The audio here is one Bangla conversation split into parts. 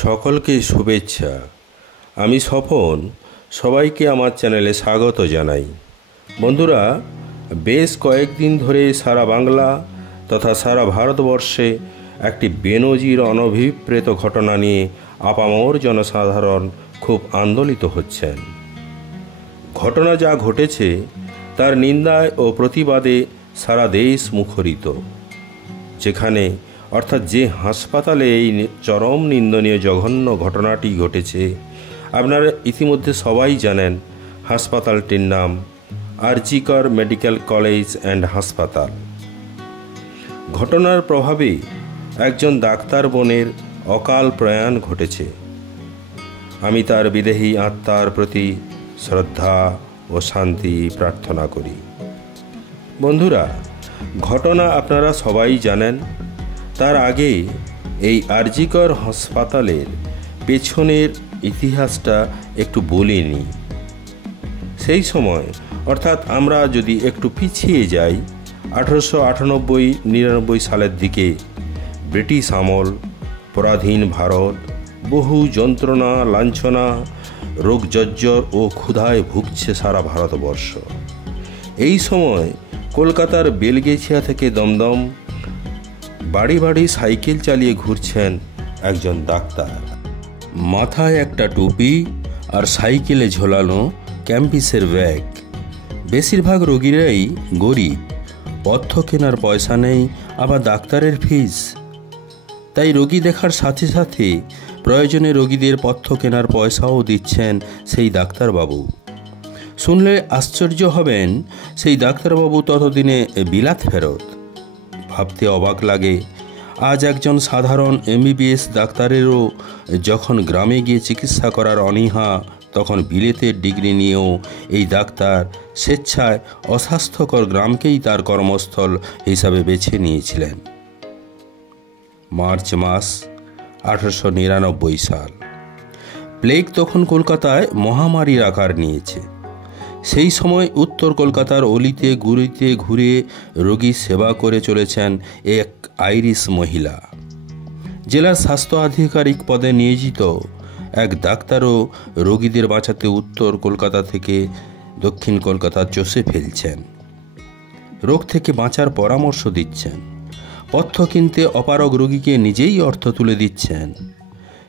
সকলকে শুভেচ্ছা। আমি স্বপন, সবাইকে আমার চ্যানেলে স্বাগত জানাই। বন্ধুরা, বেশ কয়েকদিন ধরে সারা বাংলা তথা সারা ভারতবর্ষে একটি বেনজির অনভিপ্রেত ঘটনা নিয়ে আপামর জনসাধারণ খুব আন্দোলিত হচ্ছেন। ঘটনা যা ঘটেছে তার নিন্দায় ও প্রতিবাদে সারা দেশ মুখরিত। যেখানে অর্থাৎ যে হাসপাতালে এই চরম নিন্দনীয় জঘন্য ঘটনাটি ঘটেছে, আপনারা ইতিমধ্যে সবাই জানেন হাসপাতালটির নাম আরজি কর মেডিকেল কলেজ অ্যান্ড হাসপাতাল। ঘটনার প্রভাবে একজন ডাক্তার বোনের অকাল প্রয়াণ ঘটেছে। আমি তার বিদেহী আত্মার প্রতি শ্রদ্ধা ও শান্তি প্রার্থনা করি। বন্ধুরা, ঘটনা আপনারা সবাই জানেন। তার আগে এই আরজি কর হাসপাতালের পেছনের ইতিহাসটা একটু বলে নিই। সেই সময় অর্থাৎ আমরা যদি একটু পিছিয়ে যাই 1898-99 সালের দিকে, ব্রিটিশ আমল, পরাধীন ভারত, বহু যন্ত্রণা, লাঞ্ছনা, রোগজর্জর ও ক্ষুধায় ভুগছে সারা ভারতবর্ষ। এই সময় কলকাতার বেলগেছিয়া থেকে দমদম বাড়ি বাড়ি সাইকেল চালিয়ে ঘুরছেন একজন ডাক্তার। মাথায় একটা টুপি আর সাইকেলে ঝোলানো ক্যাম্পিসের ব্যাগ। বেশিরভাগ রোগীরাই গরিব, পথ্য কেনার পয়সা নেই, আবার ডাক্তারের ফিস। তাই রোগী দেখার সাথে সাথে প্রয়োজনে রোগীদের পথ্য কেনার পয়সাও দিচ্ছেন সেই ডাক্তারবাবু। শুনলে আশ্চর্য হবেন, সেই ডাক্তারবাবু ততদিনে বিলাত ফেরত। ভাবতে অবাক লাগে, আজ একজন সাধারণ এমবিবিএস ডাক্তারেরও যখন গ্রামে গিয়ে চিকিৎসা করার অনীহা, তখন বিলেতের ডিগ্রি নিয়েও এই ডাক্তার স্বেচ্ছায় অস্বাস্থ্যকর গ্রামকেই তার কর্মস্থল হিসাবে বেছে নিয়েছিলেন। মার্চ মাস 1899 সাল। প্লেগ তখন কলকাতায় মহামারীর আকার নিয়েছে। সেই সময় উত্তর কলকাতার অলিতে গুলিতে ঘুরে রোগী সেবা করে চলেছেন এক আইরিশ মহিলা। জেলার স্বাস্থ্য আধিকারিক পদে নিয়োজিত এক ডাক্তারও রোগীদের বাঁচাতে উত্তর কলকাতা থেকে দক্ষিণ কলকাতা চষে ফেলছেন। রোগ থেকে বাঁচার পরামর্শ দিচ্ছেন। পথ্য কিনতে অপারগ রোগীকে নিজেই অর্থ তুলে দিচ্ছেন।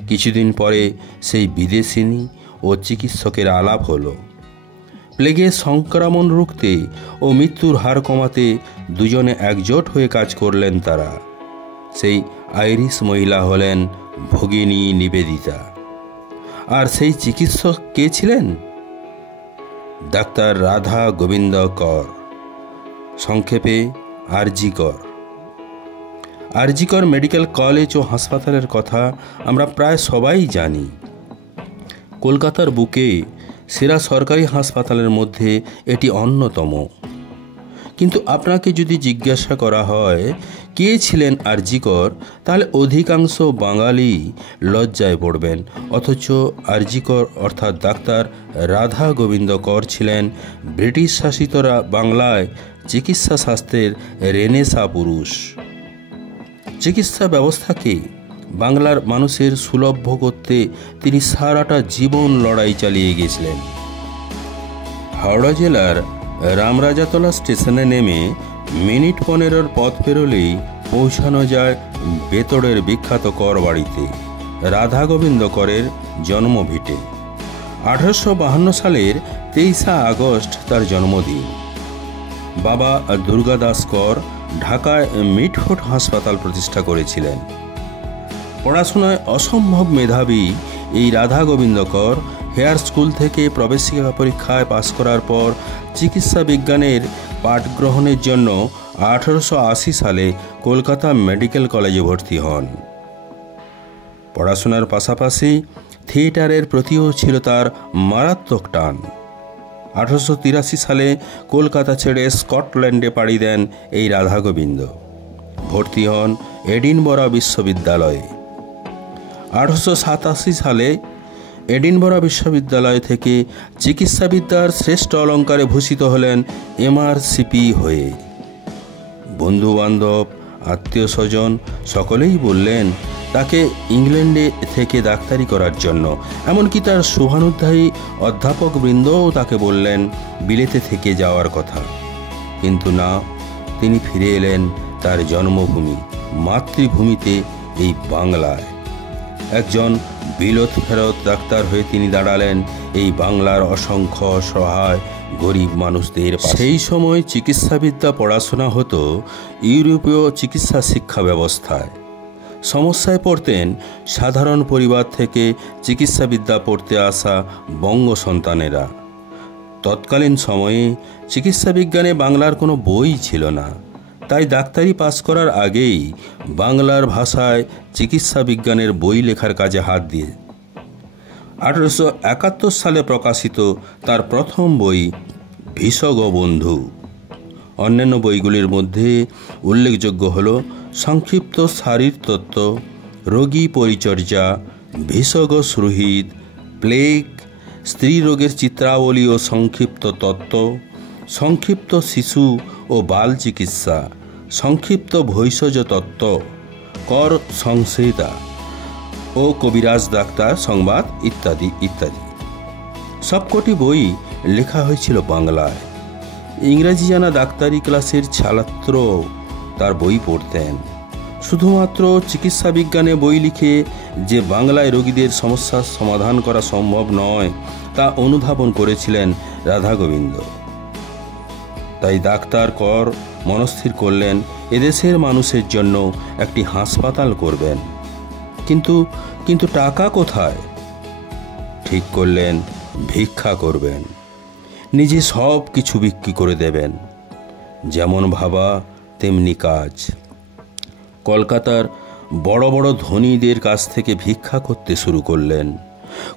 কিছুদিন পরে সেই বিদেশিনী ও চিকিৎসকের আলাপ হলো। প্লেগের সংক্রমণ রুখতে ও মৃত্যুর হার কমাতে দুজনে একজোট হয়ে কাজ করলেন তারা। সেই আইরিশ মহিলা হলেন ভগিনী নিবেদিতা। আর সেই চিকিৎসক কে ছিলেন? ডাক্তার রাধা গোবিন্দ কর, সংক্ষেপে আরজি কর। আরজি কর মেডিকেল কলেজ ও হাসপাতালের কথা আমরা প্রায় সবাই জানি। কলকাতার বুকে সেরা সরকারি হাসপাতালের মধ্যে এটি অন্যতম। কিন্তু আপনাকে যদি জিজ্ঞাসা করা হয় কে ছিলেন আরজি কর, তাহলে অধিকাংশ বাঙালি লজ্জায় পড়বেন। অথচ আরজি কর অর্থাৎ ডাক্তার রাধা গোবিন্দ কর ছিলেন ব্রিটিশ শাসিত বাংলায় চিকিৎসা শাস্ত্রের রেনেসাঁ পুরুষ। চিকিৎসা ব্যবস্থাকে বাংলার মানুষের সুলভ্য করতে তিনি সারাটা জীবন লড়াই চালিয়ে গেছিলেন। হাওড়া জেলার রামরাজাতলা স্টেশনে নেমে মিনিট 15 পথ পেরোলেই পৌঁছানো যায় বেতড়ের বিখ্যাত কর বাড়িতে, রাধা গোবিন্দ করের জন্মভিটে। 1852 সালের 23 আগস্ট তার জন্মদিন। বাবা দুর্গাদাস কর ঢাকায় মিটফোর্ড হাসপাতাল প্রতিষ্ঠা করেছিলেন। পড়াশোনায় অসম্ভব মেধাবী এই রাধা গোবিন্দ কর হেয়ার স্কুল থেকে প্রবেশিকা পরীক্ষায় পাশ করার পর চিকিৎসা বিজ্ঞানের পাঠ গ্রহণের জন্য 1880 সালে কলকাতা মেডিকেল কলেজে ভর্তি হন। পড়াশোনার পাশাপাশি থিয়েটারের প্রতিও ছিল তার মারাত্মক টান। 1883 সালে কলকাতা ছেড়ে স্কটল্যান্ডে পাড়ি দেন এই রাধা গোবিন্দ। ভর্তি হন এডিনবরা বিশ্ববিদ্যালয়ে। 1887 সালে এডিনবরা বিশ্ববিদ্যালয় থেকে চিকিৎসাবিদ্যার শ্রেষ্ঠ অলঙ্কারে ভূষিত হলেন এমআরসিপি হয়ে। বন্ধুবান্ধব, আত্মীয় স্বজন সকলেই বললেন তাকে ইংল্যান্ডে থেকে ডাক্তারি করার জন্য। এমনকি তার শুভানুধ্যায়ী অধ্যাপকবৃন্দও তাকে বললেন বিলেতে থেকে যাওয়ার কথা, কিন্তু না, তিনি ফিরে এলেন তার জন্মভূমি, মাতৃভূমিতে, এই বাংলায়। একজন বিলত ফেরত ডাক্তার হয়ে তিনি দাঁড়ালেন এই বাংলার অসংখ্য অসহায় গরিব মানুষদের পাশে। সেই সময় চিকিৎসাবিদ্যা পড়াশোনা হতো ইউরোপীয় চিকিৎসা শিক্ষা ব্যবস্থায়। সমস্যায় পড়তেন সাধারণ পরিবার থেকে চিকিৎসাবিদ্যা পড়তে আসা বঙ্গ সন্তানেরা। তৎকালীন সময়ে চিকিৎসা বিজ্ঞানে বাংলার কোনো বই ছিল না, তাই ডাক্তারি পাস করার আগেই বাংলার ভাষায় চিকিৎসা বিজ্ঞানের বই লেখার কাজে হাত দিয়ে 1871 সালে প্রকাশিত তার প্রথম বই ভেষজ বন্ধু। অন্যান্য বইগুলির মধ্যে উল্লেখযোগ্য হল সংক্ষিপ্ত শারীরতত্ত্ব, রোগী পরিচর্যা, ভেষজ সুহৃদ, প্লেগ, স্ত্রী রোগের চিত্রাবলী ও সংক্ষিপ্ত তত্ত্ব, সংক্ষিপ্ত শিশু ও বাল চিকিৎসা, সংক্ষিপ্ত ভেষজ তত্ত্ব, কর সংহিতা ও কবিরাজ ডাক্তার সংবাদ ইত্যাদি ইত্যাদি। সবকটি বই লেখা হয়েছিল বাংলায়। ইংরেজি জানা ডাক্তারি ক্লাসের ছাত্র তার বই পড়তেন। শুধুমাত্র চিকিৎসা বিজ্ঞানে বই লিখে যে বাংলায় রোগীদের সমস্যার সমাধান করা সম্ভব নয় তা অনুধাবন করেছিলেন রাধা গোবিন্দ। তাই ডাক্তার কর মনস্থির করলেন এদেশের মানুষের জন্য একটি হাসপাতাল করবেন। কিন্তু টাকা কোথায়? ঠিক করলেন ভিক্ষা করবেন, নিজে সব কিছু বিক্রি করে দেবেন। যেমন ভাবা তেমনি কাজ। কলকাতার বড় বড় ধনীদের কাছ থেকে ভিক্ষা করতে শুরু করলেন।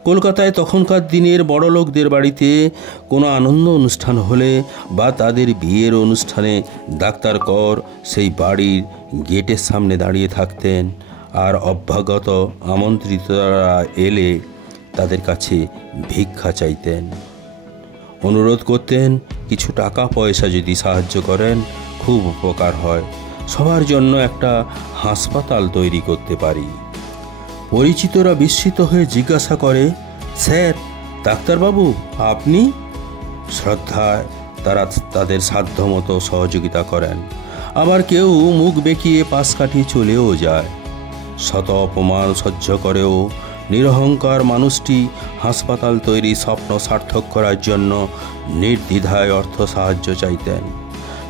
কলকাতায় তখনকার দিনের বড় লোকদের বাড়িতে কোনো আনন্দ অনুষ্ঠান হলে বা তাদের বিয়ের অনুষ্ঠানে ডাক্তার কর সেই বাড়ির গেটের সামনে দাঁড়িয়ে থাকতেন, আর অভ্যাগত আমন্ত্রিতরা এলে তাদের কাছে ভিক্ষা চাইতেন। অনুরোধ করতেন কিছু টাকা পয়সা যদি সাহায্য করেন খুব উপকার হয়, সবার জন্য একটা হাসপাতাল তৈরি করতে পারি। পরিচিতরা বিস্মিত হয়ে জিজ্ঞাসা করে, স্যার ডাক্তারবাবু আপনি? শ্রদ্ধায় তারা তাদের সাধ্যমতো সহযোগিতা করেন। আবার কেউ মুখ বেঁকিয়ে পাশ কাটিয়ে চলেও যায়। শত অপমান সহ্য করেও নিরহংকার মানুষটি হাসপাতাল তৈরি স্বপ্ন সার্থক করার জন্য নির্দ্বিধায় অর্থ সাহায্য চাইতেন।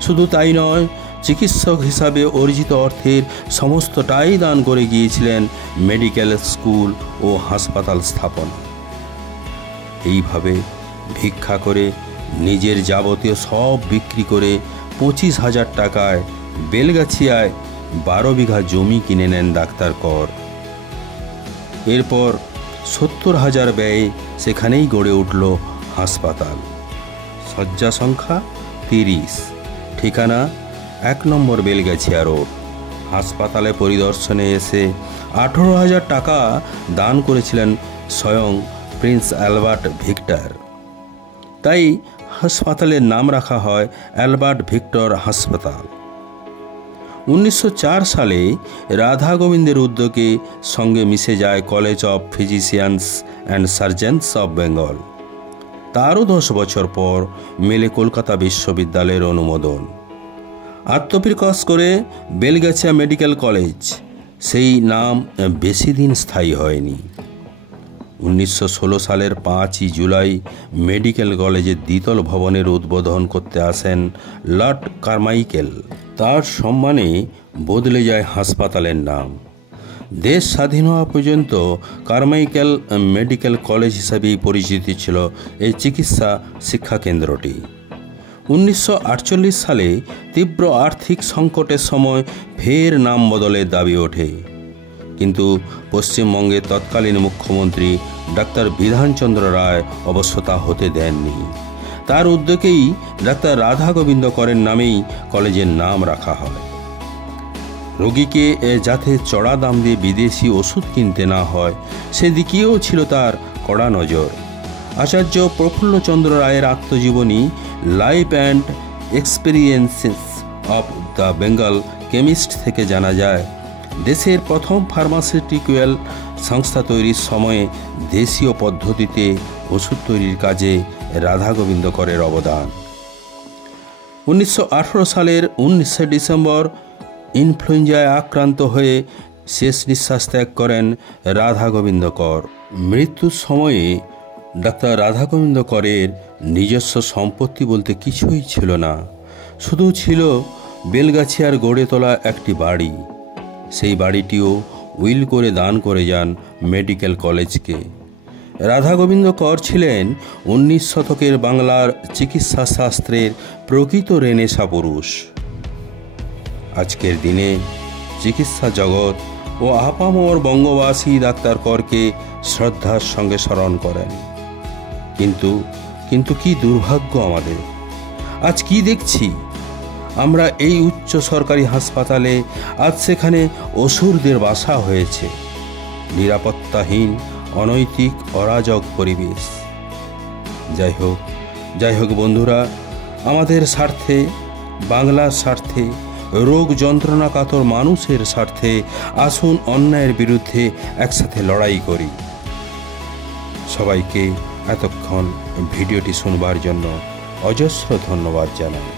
শুধু তাই নয়, চিকিৎসক হিসাবে অর্জিত অর্থের সমস্তটাই দান করে গিয়েছিলেন মেডিকেল স্কুল ও হাসপাতাল স্থাপন। এইভাবে ভিক্ষা করে নিজের যাবতীয় সব বিক্রি করে 25,000 টাকায় বেলগাছিয়ায় 12 বিঘা জমি কিনে নেন ডাক্তার কর। এরপর 70,000 ব্যয়ে সেখানেই গড়ে উঠল হাসপাতাল। শয্যা সংখ্যা 30, ঠিকানা 1 নম্বর বেলগাছিয়া রোড। হাসপাতালে পরিদর্শনে এসে 18,000 টাকা দান করেছিলেন স্বয়ং প্রিন্স অ্যালবার্ট ভিক্টর। তাই হাসপাতালের নাম রাখা হয় অ্যালবার্ট ভিক্টর হাসপাতাল। 1904 সালে রাধা গোবিন্দের উদ্যোগে সঙ্গে মিশে যায় college of physicians and surgeons of Bengal. তারও 10 বছর পর মেলে কলকাতা বিশ্ববিদ্যালয়ের অনুমোদন। আত্মপ্রকাশ করে বেলগাছিয়া মেডিকেল কলেজ, সেই নাম বেশি দিন স্থায়ী হয়নি। 1916 সালের 5ই জুলাই মেডিকেল কলেজের দ্বিতল ভবনের উদ্বোধন করতে আসেন লর্ড কারমাইকেল। তার সম্মানে বদলে যায় হাসপাতালের নাম। দেশ স্বাধীন হওয়া পর্যন্ত কারমাইকেল মেডিকেল কলেজ হিসাবেই পরিচিত ছিল এই চিকিৎসা শিক্ষা কেন্দ্রটি। 1948 সালে তীব্র আর্থিক সংকটের সময় ফের নাম বদলের দাবি ওঠে, কিন্তু পশ্চিমবঙ্গের তৎকালীন মুখ্যমন্ত্রী ডাক্তার বিধানচন্দ্র রায় অবশ্য তা হতে দেননি। তার উদ্যোগেই ডাক্তার রাধা গোবিন্দ করের নামেই কলেজের নাম রাখা হয়। রোগীকে যাতে চড়া দাম দিয়ে বিদেশি ওষুধ কিনতে না হয় সেদিকেও ছিল তার কড়া নজর। আচার্য প্রফুল্লচন্দ্র রায়ের আত্মজীবনী life and experiences of the Bengal chemist থেকে জানা যায়, দেশের প্রথম ফার্মাসিউটিক্যাল সংস্থা তৈরির সময়ে দেশীয় পদ্ধতিতে ওষুধ তৈরির কাজে রাধা গোবিন্দ করের অবদান। 1918 সালের 19 ডিসেম্বর ইনফ্লুয়েঞ্জায় আক্রান্ত হয়ে শেষ নিঃশ্বাস ত্যাগ করেন রাধা গোবিন্দ কর। মৃত্যুর সময়ে ডাক্তার রাধা গোবিন্দ করের নিজস্ব সম্পত্তি বলতে কিছুই ছিল না, শুধু ছিল বেলগাছিয়ার গড়ে তোলা একটি বাড়ি। সেই বাড়িটিও উইল করে দান করে যান মেডিকেল কলেজকে। রাধা গোবিন্দ কর ছিলেন 19 শতকের বাংলার চিকিৎসা শাস্ত্রের প্রকৃত রেনেসা পুরুষ। আজকের দিনে চিকিৎসা জগৎ ও আপামর বঙ্গবাসী ডাক্তার করকে শ্রদ্ধার সঙ্গে স্মরণ করেন। কিন্তু কি দুর্ভাগ্য আমাদের! আজ কি দেখছি আমরা, এই উচ্চ সরকারি হাসপাতালে আজ সেখানে অসুরদের বাসা হয়েছে। নিরাপত্তাহীন, অনৈতিক, অরাজক পরিবেশ। যাই হোক বন্ধুরা, আমাদের স্বার্থে, বাংলার স্বার্থে, রোগ যন্ত্রণা কাতর মানুষের স্বার্থে আসুন অন্যায়ের বিরুদ্ধে একসাথে লড়াই করি। সবাইকে এতক্ষণ ভিডিওটি শুনবার জন্য অজস্র ধন্যবাদ জানাই।